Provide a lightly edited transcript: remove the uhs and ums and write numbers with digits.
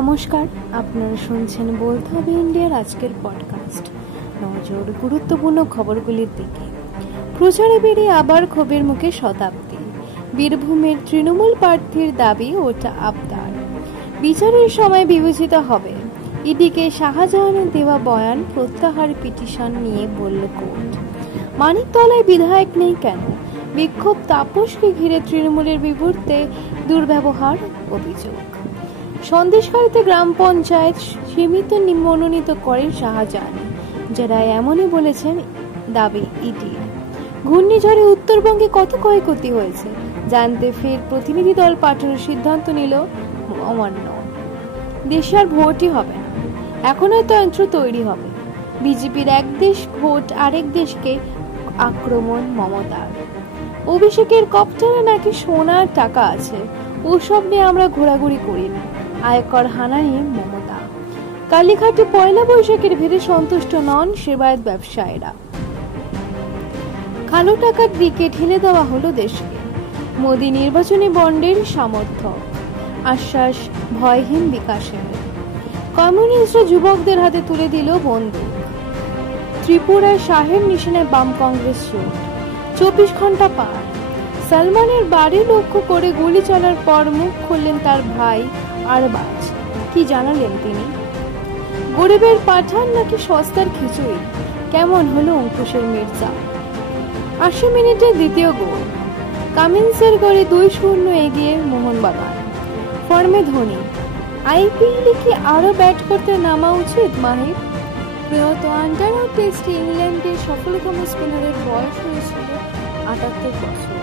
নমস্কার, আপনারা শুনছেন বলতে হবে ইন্ডিয়ার আজকের পডকাস্ট। নজর গুরুত্বপূর্ণ খবরগুলির দিকে। প্রচারে বেরিয়ে আবার ক্ষোভের মুখে শতাব্দী। বীরভূমের তৃণমূল প্রার্থীর দাবি ওটা আবদার। বিচারের সময় বিবেচিত হবে। ইডিকে শাহজাহানের দেওয়া বয়ান প্রত্যাহার পিটিশন নিয়ে বলল কোর্ট। মানিকতলায় বিধায়ক নেই কেন? বিক্ষোভ তাপসকে ঘিরে তৃণমূলের বিরুদ্ধে দুর্ব্যবহার অভিযোগ। সন্দেশখালীতে গ্রাম পঞ্চায়েত সীমিত মনোনীত করেন শাহজাহান, যারা এমনই বলেছেন দাবি ইডির। ঘূর্ণিঝড়ে উত্তরবঙ্গে কত ক্ষয়ক্ষতি হয়েছে জানতে ফের প্রতিনিধি দল পাঠানোর সিদ্ধান্ত নিল অমান্য। দেশে আর ভোটই হবে না, এখন হয়তো যন্ত্র তৈরি হবে। বিজেপির এক দেশ ভোট আরেক দেশকে আক্রমণ মমতার। অভিষেকের কপ্টারে নাকি সোনার টাকা আছে, ওসব নিয়ে আমরা ঘোরাঘুরি করি না। আয়কর হানা নিয়ে মমতা। কালীঘাটে পয়লা বৈশাখের ভিড়ে সন্তুষ্ট নন সেবায়ত ব্যবসায়ীরা। কালো টাকার দিকে ঠেলে দেওয়া হলো দেশকে। মোদি নির্বাচনী বন্ডের সমর্থক, আশ্বাস ভয়হীন বিকাশের। কমিউনিস্টরা যুবকদের হাতে তুলে দিল বন্দুক। ত্রিপুরায় শাহের নিশানায় বাম কংগ্রেস জোট। 24 ঘন্টা পার। সালমানের বাড়ি লক্ষ্য করে গুলি চলার পর মুখ খুললেন তার ভাই আরবাজ। কি জানালেন তিনি? গরিবের পাঠান নাকি সস্তার খিচুড়ি? কেমন হলো অঙ্কুশের মির্জা? 80 মিনিটে দ্বিতীয় গোল। কামিন্সের গড়ে 2-0 এগিয়ে মোহনবাগান। ফর্মে ধোনি। আইপিএলে কি আরো ব্যাট করতে নামা উচিত মাহির? প্রয়াত আন্টার টেস্টে ইংল্যান্ডের সফলতম স্পিনারের বয়স হয়েছিল 78 বছর।